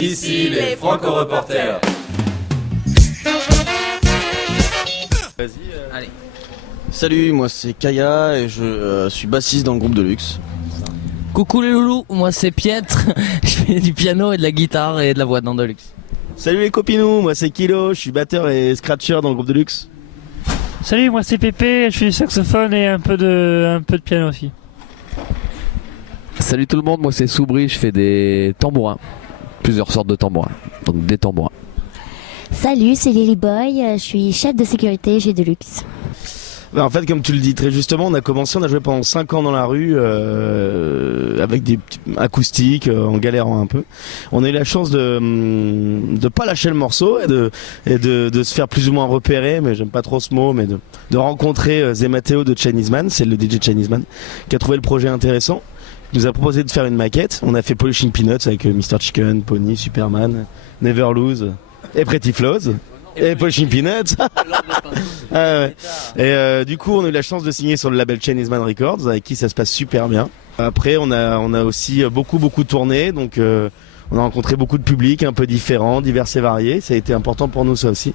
Ici les Franco-Reporters. Allez. Salut, moi c'est Kaya et je suis bassiste dans le groupe Deluxe. Coucou les loulous, moi c'est Pietre, je fais du piano et de la guitare et de la voix dans Deluxe. Salut les copinous, moi c'est Kilo, je suis batteur et scratcher dans le groupe Deluxe. Salut, moi c'est Pépé, je fais du saxophone et un peu de piano aussi. Salut tout le monde, moi c'est Soubri, je fais des tambourins, plusieurs sortes de tambourins, donc des tambourins. Salut, c'est Lily Boy, je suis chef de sécurité chez Deluxe. En fait, comme tu le dis très justement, on a joué pendant 5 ans dans la rue avec des petits acoustiques, en galérant un peu. On a eu la chance de pas lâcher le morceau et de se faire plus ou moins repérer, mais j'aime pas trop ce mot, mais de rencontrer Zé Matteo de Chinese Man, c'est le DJ Chinese Man, qui a trouvé le projet intéressant. Il nous a proposé de faire une maquette. On a fait Polishing Peanuts avec Mr. Chicken, Pony, Superman, Never Lose et Pretty Flows. Et Polishing Peanuts. Ouais. Et du coup on a eu la chance de signer sur le label Chinese Man Records avec qui ça se passe super bien. Après on a aussi beaucoup tourné, donc on a rencontré beaucoup de publics un peu différents, divers et variés. Ça a été important pour nous ça aussi.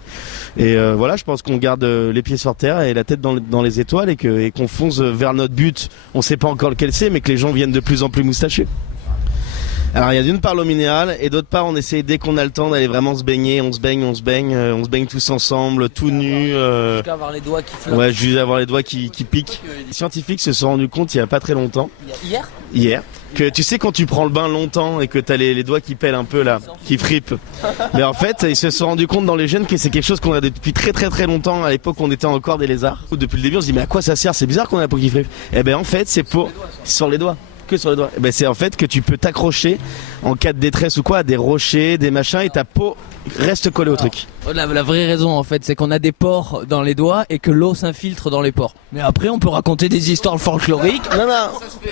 Et voilà, je pense qu'on garde les pieds sur terre et la tête dans les étoiles et qu'on fonce vers notre but. On sait pas encore lequel c'est, mais que les gens viennent de plus en plus moustachus. Alors il y a d'une part l'eau minérale et d'autre part on essaie dès qu'on a le temps d'aller vraiment se baigner, on se baigne tous ensemble, tout nus. Jusqu'à avoir les doigts qui flottent. Ouais, juste avoir les doigts qui piquent. Les scientifiques se sont rendus compte il y a pas très longtemps. Hier. Que tu sais quand tu prends le bain longtemps et que t'as les doigts qui pèlent un peu là, qui fripent. Mais en fait ils se sont rendus compte dans les jeunes que c'est quelque chose qu'on a depuis très longtemps. À l'époque on était encore des lézards. Depuis le début on se dit mais à quoi ça sert? C'est bizarre qu'on a la peau qui fripe. Et ben en fait c'est pour sur les doigts. Que sur les doigts. Ben c'est en fait que tu peux t'accrocher en cas de détresse ou quoi à des rochers, des machins et ta peau reste collée au truc. La vraie raison en fait c'est qu'on a des pores dans les doigts et que l'eau s'infiltre dans les pores. Mais après on peut raconter des histoires folkloriques. Non.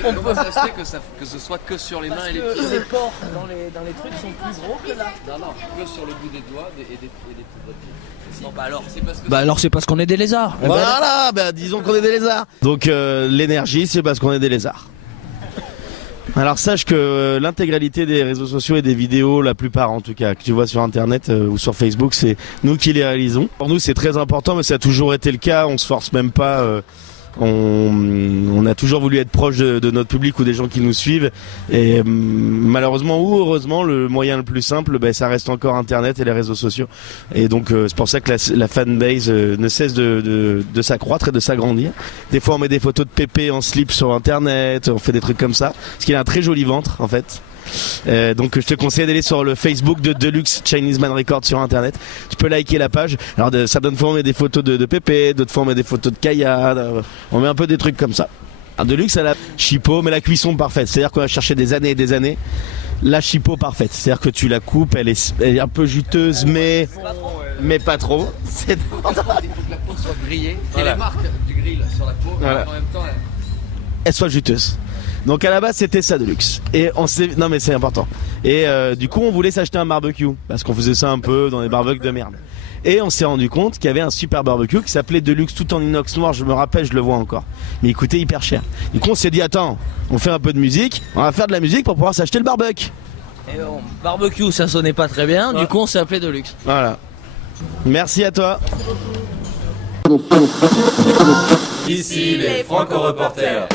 On peut ça se fait que ce soit que sur les mains et les pieds. Les pores dans les trucs sont plus gros que là. Non, que sur le bout des doigts et des petits doigts de pied. Non, alors c'est parce qu'on est des lézards. Voilà, disons qu'on est des lézards. Donc l'énergie c'est parce qu'on est des lézards. Alors sache que l'intégralité des réseaux sociaux et des vidéos, la plupart en tout cas, que tu vois sur internet ou sur Facebook, c'est nous qui les réalisons. Pour nous c'est très important mais ça a toujours été le cas, on se force même pas, on a toujours voulu être proche de notre public ou des gens qui nous suivent et malheureusement ou heureusement le moyen le plus simple ça reste encore internet et les réseaux sociaux et donc c'est pour ça que la fanbase ne cesse de s'accroître et de s'agrandir. Des fois on met des photos de Pépé en slip sur internet, on fait des trucs comme ça parce qu'il a un très joli ventre en fait. Donc je te conseille d'aller sur le Facebook de Deluxe Chinese Man Records sur internet. Tu peux liker la page. Alors certaines fois on met des photos de Pépé, d'autres fois on met des photos de Kaya, on met un peu des trucs comme ça. Alors Deluxe a la chipot mais la cuisson parfaite. C'est à dire qu'on a cherché des années et des années la chipot parfaite. C'est à dire que tu la coupes, elle est un peu juteuse mais pas trop. Il faut que la peau soit grillée, qu'il y ait les marques du grill sur la peau, mais en même temps elle soit juteuse. Donc à la base c'était ça Deluxe. Et non mais c'est important. Et du coup on voulait s'acheter un barbecue parce qu'on faisait ça un peu dans les barbecues de merde. Et on s'est rendu compte qu'il y avait un super barbecue qui s'appelait Deluxe tout en inox noir, je me rappelle, je le vois encore. Mais il coûtait hyper cher. Du coup on s'est dit attends, on fait un peu de musique, on va faire de la musique pour pouvoir s'acheter le barbecue. Et barbecue ça sonnait pas très bien, du coup on s'est appelé Deluxe. Voilà. Merci à toi. Ici les Franco-Reporters.